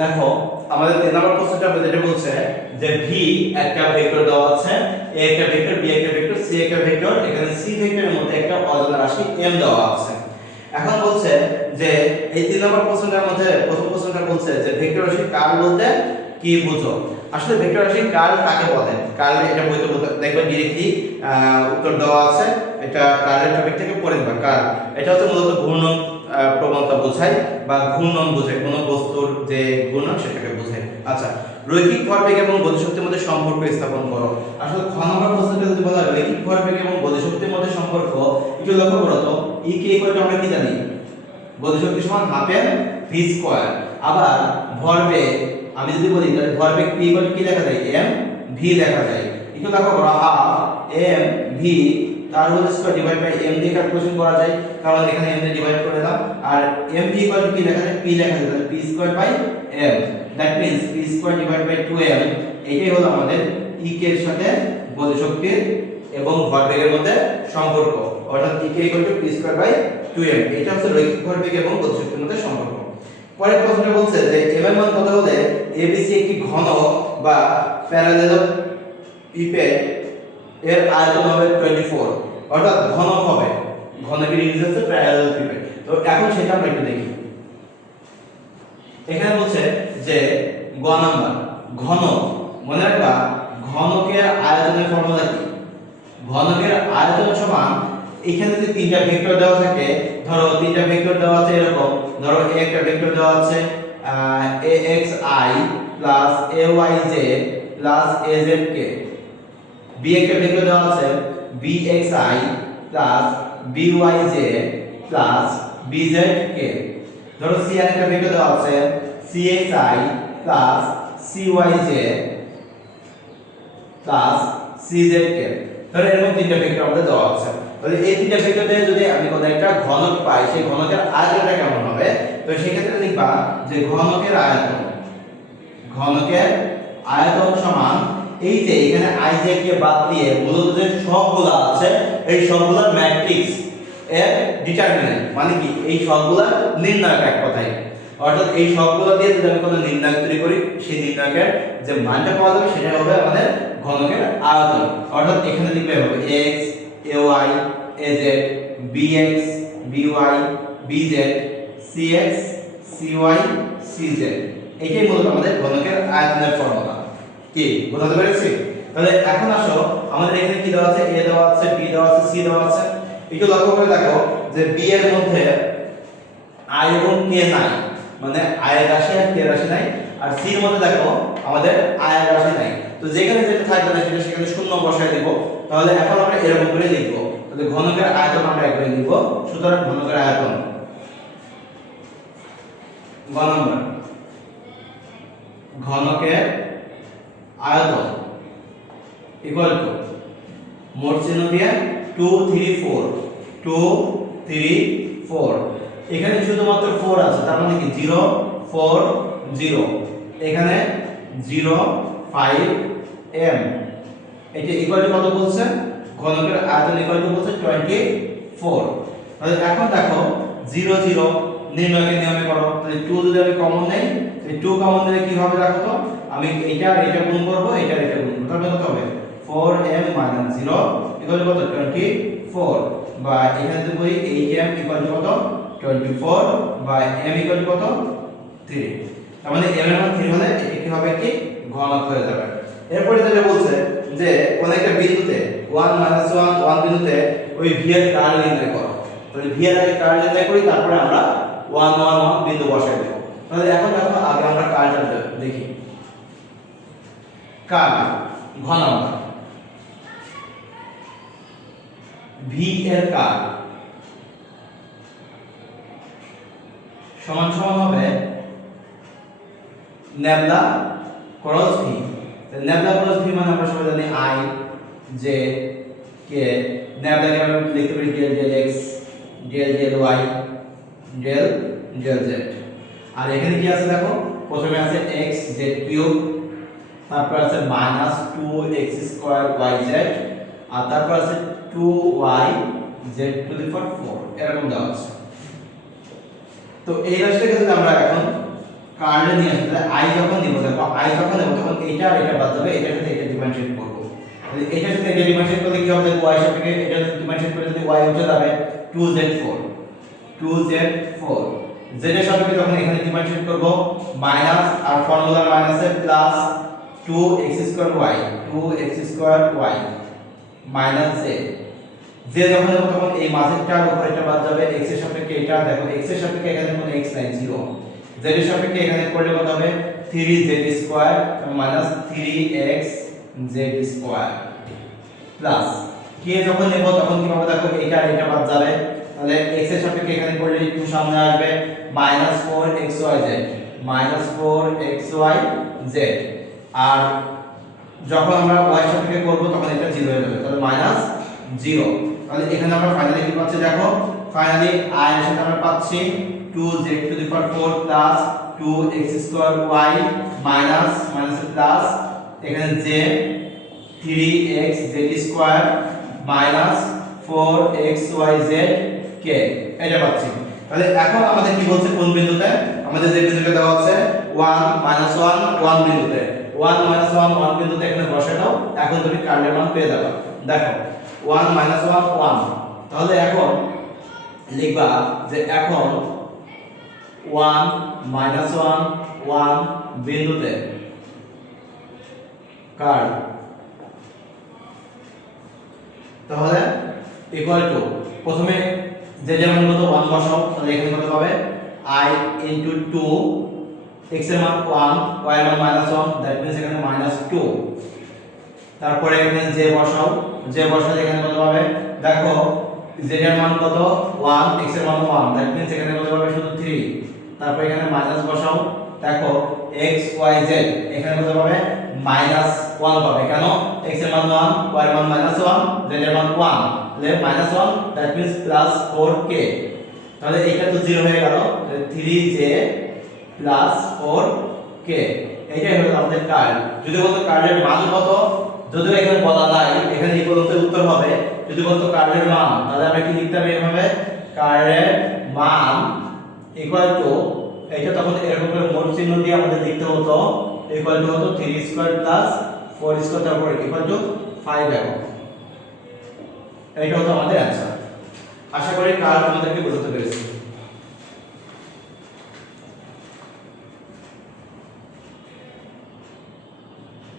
দেখো আমাদের 3 নম্বর প্রশ্নটা যেটা বলছে যে ভি একটা ভেক্টর দেওয়া আছে, এ একটা ভেক্টর, বি একটা ভেক্টর, সি একটা ভেক্টর, এখানে সি ভেক্টরের মধ্যে একটা অজানা রাশি m দেওয়া আছে। এখন বলছে যে এই 3 নম্বর প্রশ্নটার মধ্যে প্রথম প্রশ্নটা বলছে যে ভেক্টর রাশির কার্ল বলতে কি বুঝো। আসলে ভেক্টর রাশির কার্ল কাকে বলে? কার্ল এটা বইতে দেখবেন ডিরেক্টলি উত্তর দেওয়া আছে। এটা কার্লের টপিক থেকে পড়ে নেবা। কার্ল এটা হচ্ছে মূলত ঘূর্ণন প্রবণতা বোঝায় বা ঘূর্ণন বোঝায়, কোনো বস্তুর যে ঘূর্ণন সেটাকে বোঝায়। আচ্ছা, রৈখিক ভরবেগ এবং গতিশক্তির মধ্যে সম্পর্ক স্থাপন করো। আসলে খ নম্বর প্রশ্নটা যদি বলা হয় রৈখিক ভরবেগ এবং গতিশক্তির মধ্যে সম্পর্ক, একটু লক্ষ্য করো তো ই কে ইকুয়াল টু আমরা কি জানি? গতিশক্তি সমান হাফ এম ভি স্কয়ার। আবার ভরবেগ আমি যদি বলি তাহলে ভরবেগ p ইকুয়াল টু কি লেখা যায়? m v লেখা যায়। একটু লক্ষ্য করো হাফ m v তার whole square divide by m দিয়ে ক্যালকুলেশন করা যায়, কারণ এখানে m দিয়ে ডিভাইড করে দাও। আর m v ইকুয়াল টু কি লেখা যায়? p লেখা যায়, তাহলে p square by m, that means p square divide by 2m। এটাই হলো আমাদের e কে এর সাথে গতিশক্তির এবং ভরবেগের মধ্যে সম্পর্ক, অর্থাৎ e কে equal to p square by 2m। এটা হচ্ছে রৈখিক ভরবেগ এবং গতিশক্তির মধ্যে সম্পর্ক। পরের প্রশ্নটা বলছে যে m এর মান কত হলে abc একটি ঘনক বা প্যারালেলোপিপেড এর আয়তন হবে 24, অর্থাৎ ঘনক হবে, ঘনকের ইউনিট হচ্ছে প্যারালেলোপিপেড। তো এখন সেটা আমরা একটু দেখি। এখানে বলছে যে গ নাম্বার ঘনক, মনে রাখবা ঘনকের আয়তনের ফর্মুলা কি? ঘনকের আয়তন সমান, এখানে যদি তিনটা ভেক্টর দেওয়া থাকে, ধরো তিনটা ভেক্টর দেওয়া আছে এরকম, ধরো a একটা ভেক্টর দেওয়া আছে axi plus ayz plus azk, b একটা ভেক্টর দেওয়া আছে bxi plus byj plus bzk, ধরো c এর একটা ভেক্টর দেওয়া আছে cxi plus cyj plus czk। ধরো এরকম তিনটা ভেক্টর আমাদের দেওয়া আছে। তাহলে এই তিনটা ভেক্টর দিয়ে যদি আমি কোনো একটা ঘনক পাই, সেই ঘনকের আয়তনটা কেমন হবে? তো সেই ক্ষেত্রে লিখবা যে ঘনকের আয়তন সমান, এই যে এখানে ij কে বাদ দিয়ে মূলত যে সবগুলো আছে এই সবগুলোর ম্যাট্রিক্স এর ডিটারমিনেন্ট, মানে কি এই সবগুলোর নির্ণায়ক এক কথায়। অর্থাৎ এই সবগুলো দিয়ে যদি আমি কোনো নির্ণায়ক তৈরি করি, সেই নির্ণায়কের যে মানটা পাওয়া যাবে সেটা হবে আমাদের ঘনকের আয়তন। অর্থাৎ এখানে লিখবে হবে x ay az bx by bz cx cy cz, এটাই মূলত আমাদের ঘনকের আয়তনের ফর্মুলা। কি বুঝতে পেরেছি? তাহলে এখন আসো, আমাদের এখানে কি দেওয়া আছে? a দেওয়া আছে, b দেওয়া আছে, c দেওয়া আছে। একটু লক্ষ্য করে দেখো যে b এর মধ্যে i এবং k নাই, মানে i এর রাশি আর k এর রাশি নাই। আর c এর মধ্যে দেখো আমাদের i এর রাশি নাই। তো যেখানে যেটা থাকবে না সেটা সেখানে শূন্য বসায় দেব। তাহলে এখন আমরা এরকম করে লিখব। তাহলে ঘনকের আয়তন আমরা একবারে লিখব। সুতরাং ঘনকের আয়তন গ নম্বর, ঘনকের আয়তন ইকুয়াল টু মোট চিহ্ন দিয়ে 2 3 4 2 3 4, এখানে শুধুমাত্র 4 আছে, তার মানে কি 0 4 0, এখানে 0 5 m, এটা ইকুয়াল টু কত বলছে? ঘনকের আয়তন ইকুয়াল টু বলছে 24। তাহলে এখন দেখো 0 0 নির্ণয়কের নিয়মে করো। তাহলে 2 যদি আমি কমন নেই, এই 2 কমন নিলে কি হবে দেখো তো, আমি এটা এটা গুণ করব, এটা এটা গুণ করব, তাহলে কত হবে? 4m - 0 ইকুয়াল টু কত? 24, বা এখানে যদি বলি 8m ইকুয়াল টু কত? 24, বা m ইকুয়াল টু কত? 3। তার মানে m এর মান 3 হলে এটা কি হবে? কি ঘনক হয়ে যাবে। এরপরে যেটা বলছে যে কোন একটা বিন্দুতে 1 - 1 1 বিন্দুতে ওই v এর কার্ল নির্ণয় করো। তাহলে v এর আগে কার্ল নির্ণয় করি, তারপরে আমরা 1 1 1 বিন্দু বসাই দেব। তাহলে এখন দেখো আগে আমরা কার্লটা দেখি। কার্ল ঘ নাম্বার v এর কার্ল সমান সমান হবে nabla cross v। Nabla cross v মানে আমরা সবাই জানি i j k, ন্যাবলাকে আমরা লিখতে পারি del del x del del y del del z। আর এখানে কি আছে দেখো, প্রথমে আছে x z কিউব, তারপর আছে -2x স্কয়ার yz, আর তারপর আছে 2y z টু দি পাওয়ার 4, এরকম দেওয়া আছে। তো এই রাশিটাকে যদি আমরা এখন কার্লে নিয়ে আসতে i যখন নিব, দেখো i যখন নেব তখন এইটা আর এটা বাদ যাবে, এটার সাথে এটা ডিফারেন্সিয়েট করব। তাহলে এটার সাথে এটা ডিফারেন্সিয়েট করলে কি হবে, দেখো y সাপেক্ষে এটা ডিফারেন্সিয়েট করে যদি y উঠে যাবে 2z4 z এর সাপেক্ষে যখন এখানে ডিফারেন্সিয়েট করব মাইনাস আর ফর্মুলার মাইনাসে প্লাস 2x2y মাইনাস z যখন নেব তখন এই মাঝেরটার উপর এটা বাদ যাবে, x এর সাপেক্ষে এটা, দেখো x এর সাপেক্ষে এখানে কোনো x নাই 0, z এর সাপেক্ষে এখানে করলে কত হবে 3z² minus 3xz² plus k যখন নেব তখন কি হবে, দেখো এটা আর এটা বাদ যাবে, তাহলে x এর সাপেক্ষে এখানে করলে একটু সামনে আসবে -4xyz আর যখন আমরা y সাপেক্ষে করব তখন এটা 0 হয়ে যাবে, তাহলে -0। তাহলে এখানে আমরা ফাইনালি কি পাচ্ছি, দেখো ফাইনালি i এর সাথে আমরা পাচ্ছি 2z4 plus 2x2y minus plus এখানে z 3xz² minus 4xyz k এটা পাচ্ছি। তাহলে এখন আমাদের কি বলছে, কোন বিন্দুতে, আমাদের যে বিন্দুটা দেওয়া আছে 1 1 বিন্দুতে 1 1 বিন্দুতে এখানে বসে দাও, এখন তুমি কার্লের মান পেয়ে যাবে। দেখো 1 1 তাহলে এখন লিখবা যে এখন 1 1 বিন্দুতে কার্ল, তাহলে ইকুয়াল টু প্রথমে যে যেমন কত 1 বসাও, তাহলে এখানে কত পাবে i ইনটু 2, x এর মান 1 y এর মান -1, দ্যাট মিন্স এখানে -2। তারপরে এখানে j বসাও, j বসালে এখানে কত পাবে, দেখো z এর মান কত 1, x এর মান 1, দ্যাট মিন্স এখানে কত পাবে শুধু 3। তারপর এখানে মাইনাস বসাও, দেখো x y z এখানে কত পাবে -1 পাবে, কেন x এর মান 1 y এর মান -1 z এর মান 1, তাহলে -1 দ্যাট মিন্স +4k। তাহলে এটা তো 0 হয়ে গেল, 3j +4k এইটাই হলো আমাদের কার্ল। যদি বলতো কার্লের মান কত, যদিও এখানে বলা নাই, এখানে এই পর্যন্ত উত্তর হবে। যদি বলতো কার্লের মান, তাহলে আমরা কি লিখতাম এভাবে, কার্লের মান ইকুয়াল টু, এটা তখন এরকম করে মোট চিহ্ন দিয়ে আমাদের লিখতে হতো, ইকুয়াল টু হতো 3² + 4² তারপর ইকুয়াল টু 5 একক। এইটা হতো আমাদের অ্যানসার। আশা করি কার্ল তোমাদেরকে বুঝতে পেরেছি।